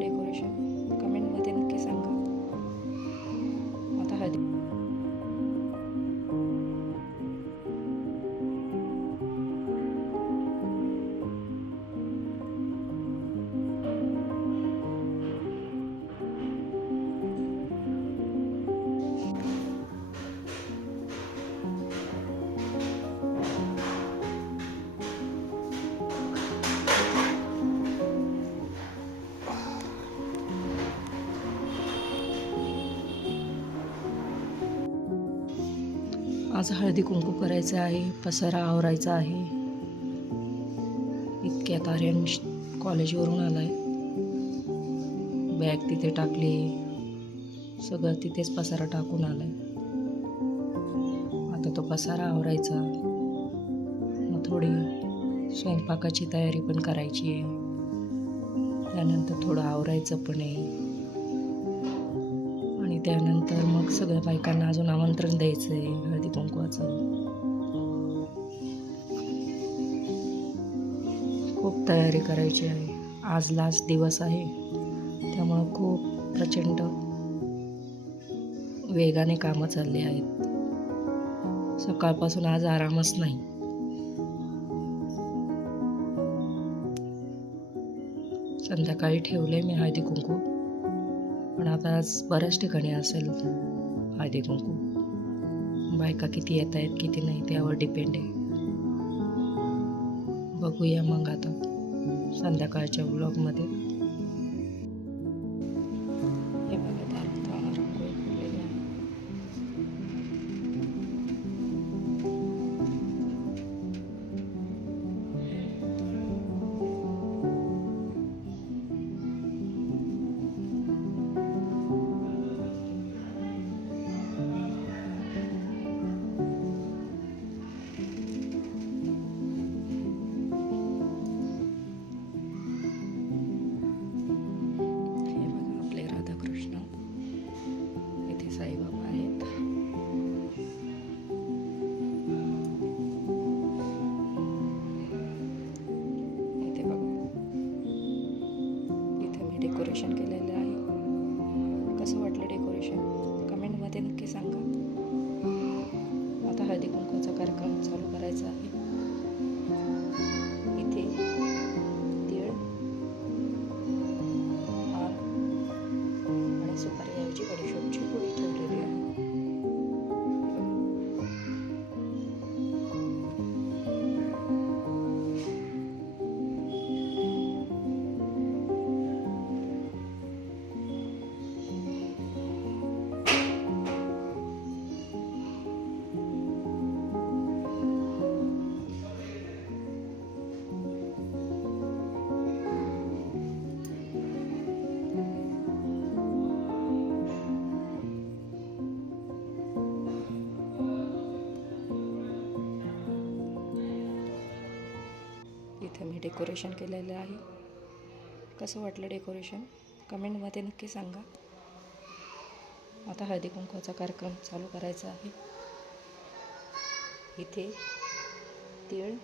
Decoration कमेंटमध्ये नक्की सांगा. आता हळदी आज हळदी कुंकू करायचं आहे, पसारा आवरायचा आहे. इतक्यात आर्यन कॉलेजवरून आलाय, बॅग तिथे टाकली, सगळं तिथेच पसारा टाकून आलाय. आता तो पसारा आवरायचा, मग थोडी स्वयंपाकाची तयारी पण करायची आहे. त्यानंतर थोडं आवरायचं पण आहे आणि त्यानंतर मग सगळ्या बायकांना अजून आमंत्रण द्यायचं आहे हळदी कुंकवाचं. खूप तयारी करायची आहे. आज लास्ट दिवस आहे, त्यामुळं खूप प्रचंड वेगाने कामं चालली आहेत. सकाळपासून आज आरामच नाही. संध्याकाळी ठेवले मी हळदी कुंकू, पण आता आज बऱ्याच ठिकाणी असेल हळदी कुंकू. बायका किती येत आहेत किती नाही त्यावर डिपेंड आहे. बघूया मग आता संध्याकाळच्या व्लॉगमध्ये. हे बघा दारात रांगोळी काढलेली आहे. साईबाबा आहेत. इथे बघा, इथे मी डेकोरेशन केलेलं आहे. कसं वाटलं डेकोरेशन कमेंटमध्ये नक्की सांगा. आता हळदी कुंकवाचा कार्यक्रम चालू करायचा आहे. इथे तीळ, पान आणि सुपारीऐवजी बडीशोपची पुडी ठेवलेली आहे. इथं मी डेकोरेशन केलेलं आहे. कसं वाटलं डेकोरेशन कमेंटमध्ये नक्की सांगा. आता हळदी कुंकवाचा कार्यक्रम चालू करायचा आहे. इथे तीळ,